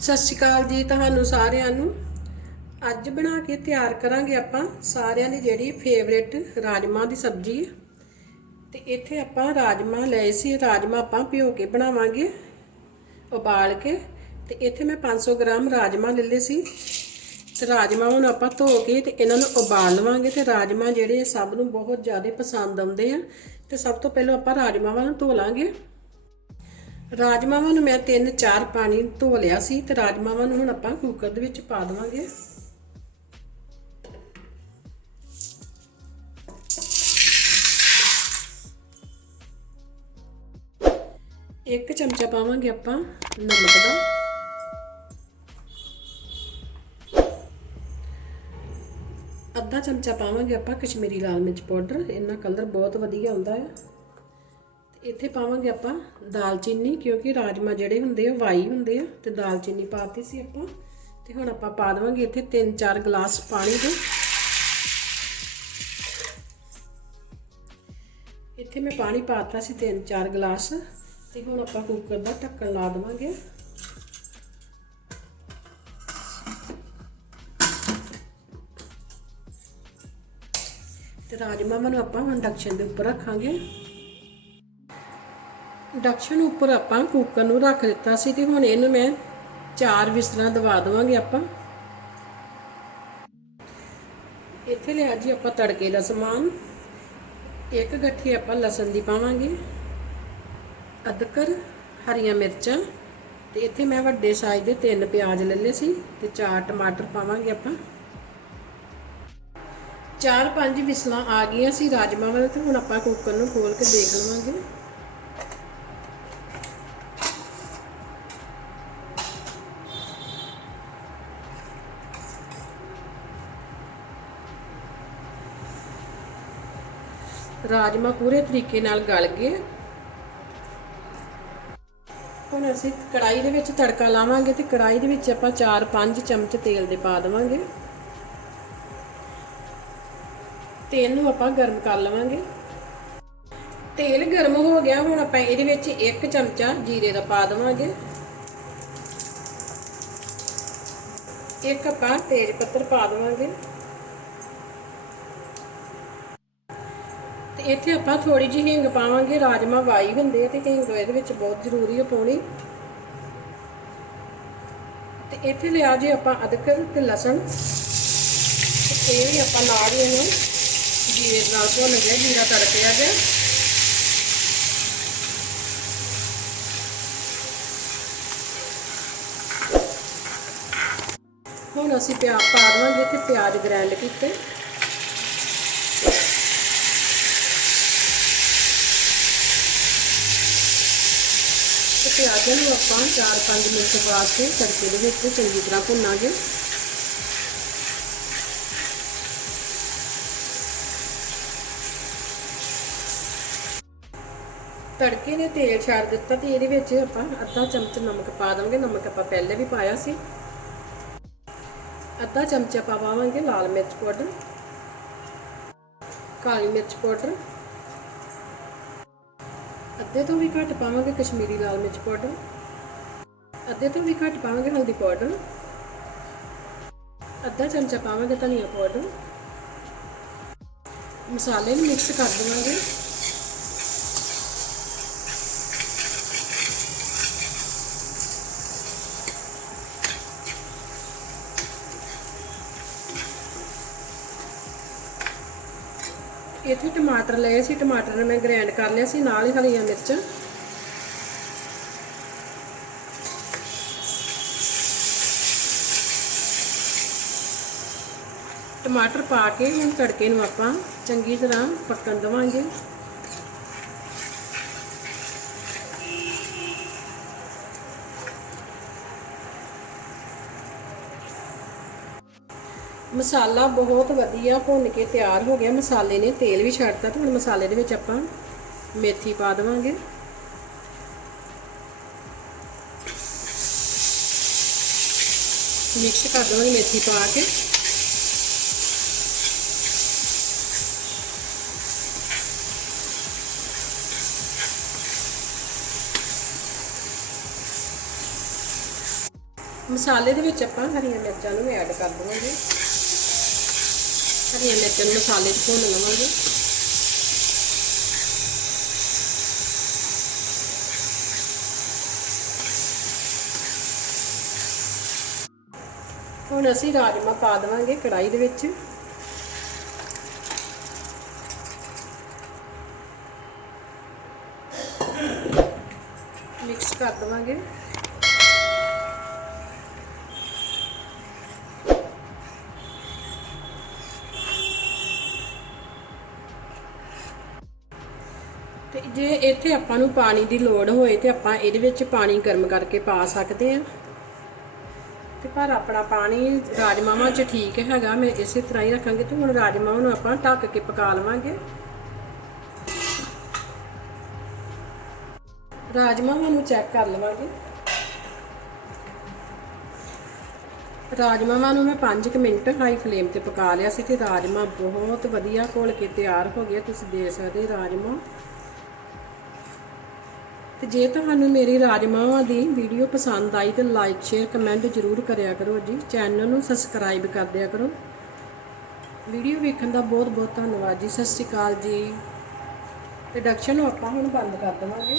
ਸਤਿ ਸ਼੍ਰੀ ਅਕਾਲ ਜੀ ਤੁਹਾਨੂੰ ਸਾਰਿਆਂ ਨੂੰ। ਅੱਜ ਬਣਾ ਕੇ ਤਿਆਰ ਕਰਾਂਗੇ ਆਪਾਂ ਸਾਰਿਆਂ ਦੀ ਜਿਹੜੀ ਫੇਵਰੇਟ ਰਾਜਮਾ ਦੀ ਸਬਜ਼ੀ। ਤੇ ਇੱਥੇ ਆਪਾਂ ਰਾਜਮਾ ਲਏ ਸੀ, ਰਾਜਮਾ ਆਪਾਂ ਭਿਓ ਕੇ ਬਣਾਵਾਂਗੇ, ਉਬਾਲ ਕੇ। ਤੇ ਇੱਥੇ ਮੈਂ 500 ਗ੍ਰਾਮ ਰਾਜਮਾ ਲੈ ਲਏ ਸੀ। ਤੇ ਰਾਜਮਾ ਹੁਣ ਆਪਾਂ ਧੋ ਕੇ ਤੇ ਇਹਨਾਂ ਨੂੰ ਉਬਾਲ ਲਵਾਂਗੇ ਤੇ ਰਾਜਮਾ ਜਿਹੜੇ ਸਭ ਨੂੰ ਬਹੁਤ ਜ਼ਿਆਦਾ ਪਸੰਦ ਆਉਂਦੇ ਆ। ਤੇ ਸਭ ਤੋਂ ਪਹਿਲਾਂ ਆਪਾਂ ਰਾਜਮਾਵਾਂ ਨੂੰ ਧੋ ਲਾਂਗੇ। ਰਾਜਮਾਵਾਂ ਨੂੰ ਮੈਂ 3-4 ਪਾਣੀ ਧੋ ਲਿਆ ਸੀ ਤੇ ਰਾਜਮਾਵਾਂ ਨੂੰ ਹੁਣ ਆਪਾਂ ਕੁੱਕਰ ਦੇ ਵਿੱਚ ਪਾ ਦੇਵਾਂਗੇ। ਇੱਕ ਚਮਚਾ ਪਾਵਾਂਗੇ ਆਪਾਂ ਨਮਕ ਦਾ। ਅੱਧਾ ਚਮਚਾ ਪਾਵਾਂਗੇ ਆਪਾਂ ਕਸ਼ਮੀਰੀ ਲਾਲ ਮਿਰਚ ਪਾਊਡਰ ਇਹਨਾਂ ਕਲਰ ਬਹੁਤ ਵਧੀਆ ਹੁੰਦਾ ਹੈ ਇੱਥੇ ਪਾਵਾਂਗੇ ਆਪਾਂ ਦਾਲਚੀਨੀ, ਕਿਉਂਕਿ ਰਾਜਮਾ ਜਿਹੜੇ ਹੁੰਦੇ ਆ ਵਾਈ ਹੁੰਦੇ ਆ, ਤੇ ਦਾਲਚੀਨੀ ਪਾਤੀ ਸੀ ਆਪਾਂ। ਤੇ ਹੁਣ ਆਪਾਂ ਪਾ ਦੇਵਾਂਗੇ ਇੱਥੇ 3-4 ਗਲਾਸ ਪਾਣੀ ਦੇ। ਇੱਥੇ ਮੈਂ ਪਾਣੀ ਪਾਤਾ ਸੀ 3-4 ਗਲਾਸ, ਤੇ ਹੁਣ ਆਪਾਂ ਕੁੱਕਰ ਦਾ ਢੱਕਣ ਲਾ ਦੇਵਾਂਗੇ। ਤੇ ਰਾਜਮਾਵਾਂ ਨੂੰ ਆਪਾਂ ਹੁਣ ਡਕਸ਼ਨ ਦੇ ਉੱਪਰ ਰੱਖਾਂਗੇ। ਇੰਡਕਸ਼ਨ ਉੱਪਰ ਆਪਾਂ ਕੁੱਕਰ ਨੂੰ ਰੱਖ ਦਿੱਤਾ ਸੀ ਤੇ ਹੁਣ ਇਹਨੂੰ ਮੈਂ ਚਾਰ ਵਿਸਲਾਂ ਦਵਾ ਦਵਾਂਗੇ ਆਪਾਂ। ਇੱਥੇ ਲਿਆ ਜੀ ਆਪਾਂ ਤੜਕੇ ਦਾ ਸਮਾਨ। ਇੱਕ ਗੱਠੀ ਆਪਾਂ ਲਸਣ ਦੀ ਪਾਵਾਂਗੇ, ਅਦਰਕ, ਹਰੀਆਂ ਮਿਰਚਾਂ ਤੇ ਇੱਥੇ ਮੈਂ ਵੱਡੇ ਸਾਈਜ਼ ਦੇ ਤਿੰਨ ਪਿਆਜ਼ ਲੈ ਲਏ ਸੀ ਤੇ ਚਾਰ ਟਮਾਟਰ ਪਾਵਾਂਗੇ ਆਪਾਂ। ਚਾਰ ਪੰਜ ਵਿਸਲਾਂ ਆ ਗਈਆਂ ਸੀ ਰਾਜਮਾ ਵਾਲੇ ਤੇ ਹੁਣ ਆਪਾਂ ਕੁੱਕਰ ਨੂੰ ਖੋਲ ਕੇ ਦੇਖ ਲਵਾਂਗੇ। ਰਾਜਮਾ ਪੂਰੇ ਤਰੀਕੇ ਨਾਲ ਗਲ ਗਏ। ਹੁਣ ਅਸੀਂ ਕੜਾਈ ਦੇ ਵਿੱਚ ਤੜਕਾ ਲਾਵਾਂਗੇ ਤੇ ਕੜਾਈ ਦੇ ਵਿੱਚ ਆਪਾਂ 4-5 ਚਮਚ ਤੇਲ ਦੇ ਪਾ ਦੇਵਾਂਗੇ। ਤੇਲ ਨੂੰ ਆਪਾਂ ਗਰਮ ਕਰ ਲਵਾਂਗੇ। ਤੇਲ ਗਰਮ ਹੋ ਗਿਆ, ਹੁਣ ਆਪਾਂ ਇਹਦੇ ਵਿੱਚ 1 ਚਮਚਾ ਜੀਰੇ ਦਾ ਪਾ ਦੇਵਾਂਗੇ। ਇੱਕ ਆਪਾਂ ਤੇਜ ਪੱਤਰ ਪਾ ਦੇਵਾਂਗੇ। ਤੇ ਇੱਥੇ ਆਪਾਂ ਥੋੜੀ ਜਿਹੀ ਹਿੰਗ ਪਾਵਾਂਗੇ, ਰਾਜਮਾ ਵਾਈ ਹੁੰਦੇ ਤੇ ਹਿੰਗ ਇਹਦੇ ਵਿੱਚ ਬਹੁਤ ਜ਼ਰੂਰੀ ਹੈ ਪਾਉਣੀ। ਤੇ ਇੱਥੇ ਲਿਆ ਜੀ ਆਪਾਂ ਅਦਰਕ ਤੇ ਲਸਣ। ਤੇ ਇਹ ਵੀ ਆਪਾਂ ਨਾਲ ਹੀ ਇਹਨੂੰ। ਜੀਰੇ ਨਾਲ ਭੁੰਨ ਲਿਆ ਜੀਰਾ ਤੜਕਿਆ ਗਿਆ। ਹੁਣ ਅਸੀਂ ਪਿਆਜ਼ ਪਾ ਦੇਵਾਂਗੇ ਤੇ ਪਿਆਜ਼ ਗ੍ਰੈਂਡ ਕੀਤੇ। ਪਿਆਜ਼ਾਂ ਨੂੰ ਆਪਾਂ 4-5 ਮਿੰਟ ਵਾਸਤੇ ਤੜਕੇ ਦੇ ਵਿੱਚ ਚੰਗੀ ਤਰ੍ਹਾਂ ਭੁੰਨਾਂਗੇ। ਤੜਕੇ ਨੇ ਤੇਲ ਛੱਡ ਦਿੱਤਾ ਤੇ ਇਹਦੇ ਵਿੱਚ ਆਪਾਂ ਅੱਧਾ ਚਮਚ ਨਮਕ ਪਾ ਦਾਂਗੇ ਨਮਕ ਆਪਾਂ ਪਹਿਲੇ ਵੀ ਪਾਇਆ ਸੀ। ਅੱਧਾ ਚਮਚ ਆਪਾਂ ਪਾਵਾਂਗੇ ਲਾਲ ਮਿਰਚ ਪਾਊਡਰ। ਕਾਲੀ ਮਿਰਚ ਪਾਊਡਰ। ਅੱਧੇ ਤੋਂ ਵੀ ਘੱਟ ਪਾਵਾਂਗੇ ਕਸ਼ਮੀਰੀ ਲਾਲ ਮਿਰਚ ਪਾਊਡਰ ਅੱਧੇ ਤੋਂ ਵੀ ਘੱਟ ਪਾਵਾਂਗੇ ਹਲਦੀ ਪਾਊਡਰ ਅੱਧਾ ਚਮਚਾ ਪਾਵਾਂਗੇ ਧਨੀਆ ਪਾਊਡਰ ਮਸਾਲੇ ਨੂੰ ਮਿਕਸ ਕਰ ਦੇਵਾਂਗੇ। ਇੱਥੇ ਟਮਾਟਰ ਲਏ ਸੀ, ਟਮਾਟਰ ਨੂੰ ਮੈਂ ਗ੍ਰਾਈਂਡ ਕਰ ਲਿਆ ਸੀ, ਨਾਲ ਹੀ ਹਰੀਆਂ ਮਿਰਚਾਂ। ਟਮਾਟਰ ਪਾ ਕੇ ਹੁਣ ਤੜਕੇ ਨੂੰ ਆਪਾਂ ਚੰਗੀ ਤਰ੍ਹਾਂ ਪੱਕਣ ਦਵਾਂਗੇ। ਮਸਾਲਾ ਬਹੁਤ ਵਧੀਆ ਭੁੰਨ ਕੇ ਤਿਆਰ ਹੋ ਗਿਆ। ਮਸਾਲੇ ਨੇ ਤੇਲ ਵੀ ਛੱਡਤਾ ਤੇ ਹੁਣ ਮਸਾਲੇ ਦੇ ਵਿੱਚ ਆਪਾਂ ਮੇਥੀ ਪਾ ਦੇਵਾਂਗੇ। ਮਿਕਸ ਕਰ ਦੇਵਾਂਗੇ ਮੇਥੀ ਪਾ ਕੇ। ਮਸਾਲੇ ਦੇ ਵਿੱਚ ਆਪਾਂ ਹਰੀਆਂ ਮਿਰਚਾਂ ਨੂੰ ਐਡ ਕਰ ਦਵਾਂਗੇ। ਹਰੀਆਂ ਮਿਰਚਾਂ ਨੂੰ ਮਸਾਲੇ 'ਚ ਭੁੰਨ ਲਵਾਂਗੇ। ਹੁਣ ਅਸੀਂ ਰਾਜਮਾ ਪਾ ਦੇਵਾਂਗੇ ਕੜਾਈ ਦੇ ਵਿੱਚ। ਮਿਕਸ ਕਰ ਦੇਵਾਂਗੇ। ਤੇ ਜੇ ਇੱਥੇ ਆਪਾਂ ਨੂੰ ਪਾਣੀ ਦੀ ਲੋੜ ਹੋਏ ਤੇ ਆਪਾਂ ਇਹਦੇ ਵਿੱਚ ਪਾਣੀ ਗਰਮ ਕਰਕੇ ਪਾ ਸਕਦੇ ਹਾਂ ਤੇ ਪਰ ਆਪਣਾ ਪਾਣੀ ਰਾਜਮਾਵਾਂ 'ਚ ਠੀਕ ਹੈਗਾ, ਮੈਂ ਇਸੇ ਤਰ੍ਹਾਂ ਹੀ ਰੱਖਾਂਗੇ ਤੇ ਹੁਣ ਰਾਜਮਾਵਾਂ ਨੂੰ ਆਪਾਂ ਢੱਕ ਕੇ ਪਕਾ ਲਵਾਂਗੇ। ਰਾਜਮਾਵਾਂ ਨੂੰ ਚੈੱਕ ਕਰ ਲਵਾਂਗੇ। ਰਾਜਮਾਵਾਂ ਨੂੰ ਮੈਂ 5 ਮਿੰਟ ਹਾਈ ਫਲੇਮ ਤੇ ਪਕਾ ਲਿਆ ਸੀ ਤੇ ਰਾਜਮਾ ਬਹੁਤ ਵਧੀਆ ਘੋਲ ਕੇ ਤਿਆਰ ਹੋ ਗਏ ਤੁਸੀਂ ਦੇਖ ਸਕਦੇ ਰਾਜਮਾ ਤੇ ਜੇ ਤੁਹਾਨੂੰ ਮੇਰੀ ਰਾਜਮਾਵਾਂ ਦੀ ਵੀਡੀਓ ਪਸੰਦ ਆਈ ਤੇ ਲਾਈਕ ਸ਼ੇਅਰ ਕਮੈਂਟ ਜ਼ਰੂਰ ਕਰਿਆ ਕਰੋ ਜੀ। ਚੈਨਲ ਨੂੰ ਸਬਸਕ੍ਰਾਈਬ ਕਰ ਦਿਆ ਕਰੋ। ਵੀਡੀਓ ਵੇਖਣ ਦਾ ਬਹੁਤ ਬਹੁਤ ਧੰਨਵਾਦ ਜੀ। ਸਤਿ ਸ਼੍ਰੀ ਅਕਾਲ ਜੀ। ਪ੍ਰੋਡਕਸ਼ਨ ਨੂੰ ਆਪਾਂ ਹੁਣ ਬੰਦ ਕਰ ਦੇਵਾਂਗੇ।